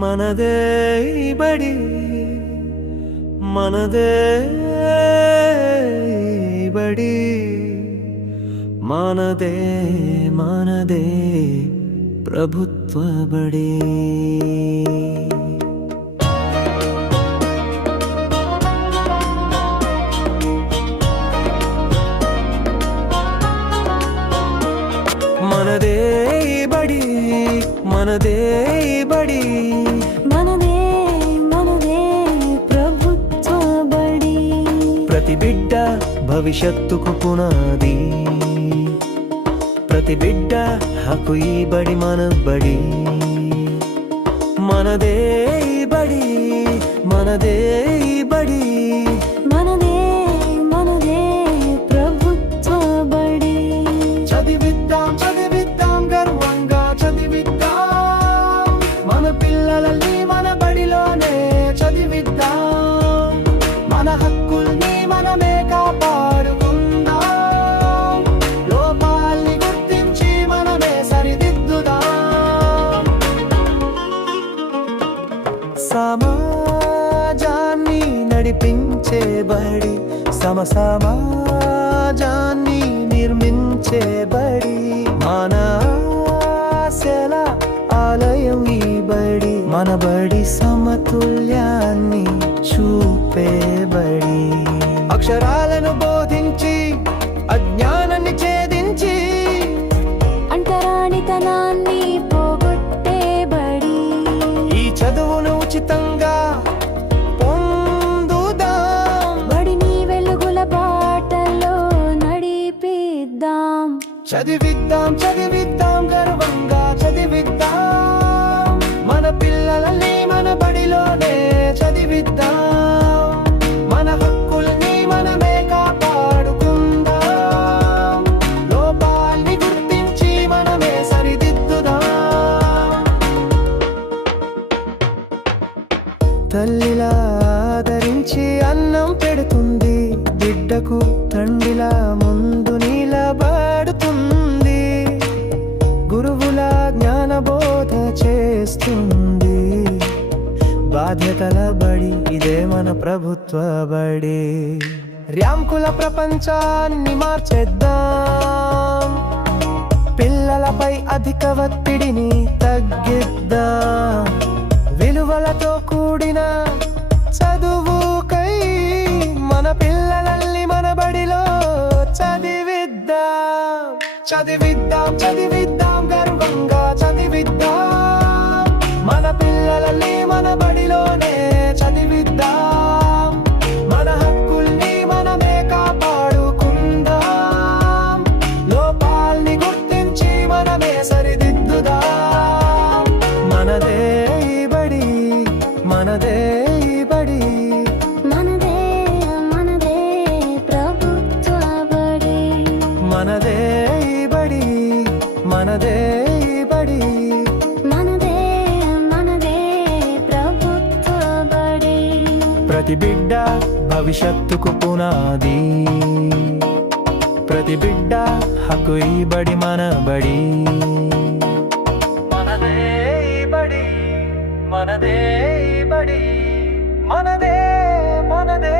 మనదే ఈ బడి మనదే ఈ బడి మనదే మనదే ప్రభుత్వ బడి మనదే ఈ బడి మనదే ఈ బడి మనదే మనదే ప్రభుత్వ బడి ప్రతి బిడ్డ భవిష్యత్తుకు పునాది ప్రతి బిడ్డ హక్కు ఈ బడి మన బడి మనదే ఈ బడి మనదే ఈ బడి మనదే మనదే ప్రభుత్వ బడి చదివిద్దాం చదివిద్దాం గర్వంగా చదివిద్దాం మన పిల్లలని మన బడిలోనే చదివిద్దాం మన హక్కుల్ని మనమే కాపాడుకుందాం లోపాల్ని గుర్తించి మనమే సరిదిద్దుదాం సమాజాన్ని నడిపించే బడి సమాజాన్ని నిర్మించే బడి మన ఆశల ఆలయం ఈ బడి మన బడి సమతుల్యాన్ని చూపే బడి అక్షరాలను బోధించి అజ్ఞానాన్ని ఛేదించి అంటరానితనాన్ని పోగొట్టే బడి ఈ చదువును ఉచితంగా పొందుదాం బడిని వెలుగుల బాటలో నడిపిద్దాం చదివిద్దాం చదివిద్దాం గర్వంగా చదివిద్దాం మన పిల్లలని మన బడిలోనే చదివిద్దాం మన హక్కుల్ని మనమే కాపాడుకుందాం లోపాల్ని గుర్తించి మనమే సరిదిద్దుదాం తల్లిలా ఆదరించి అన్నం పెడుతుంది బిడ్డకు తండ్రిలా ముందు నిలబడుతుంది గురువులా జ్ఞానబోధ చేస్తుంది బాధ్యతల బడి ఇదే మన ప్రభుత్వ బడి ర్యాంకుల ప్రపంచాన్ని మార్చేద్దాం పిల్లలపై అధిక ఒత్తిడిని తగ్గిద్దాం విలువలతో కూడిన చదువుకై మన పిల్లలని మన బడిలో చదివిద్దాం చదివిద్దాం చదివిద్దాం గర్వంగా చదివిద్దాం మన పిల్లలని మన బడిలోనే చదివిద్దాం మన హక్కుల్ని మనమే కాపాడుకుందాం లోపాల్ని గుర్తించి మనమే సరిదిద్దుదాం మనదే ఈ బడి మనదే ఈ బడి మనదే మనదే ప్రభుత్వ బడి మనదే ఈ బడి మనదే ఈ బడి మనదే మనదే ప్రభుత్వ బడి ప్రతి బిడ్డ భవిష్యత్తుకు పునాది ప్రతి బిడ్డ హక్కు ఈ బడి మన బడి మనదే ఈ బడి మనదే ఈ బడి మనదే మనదే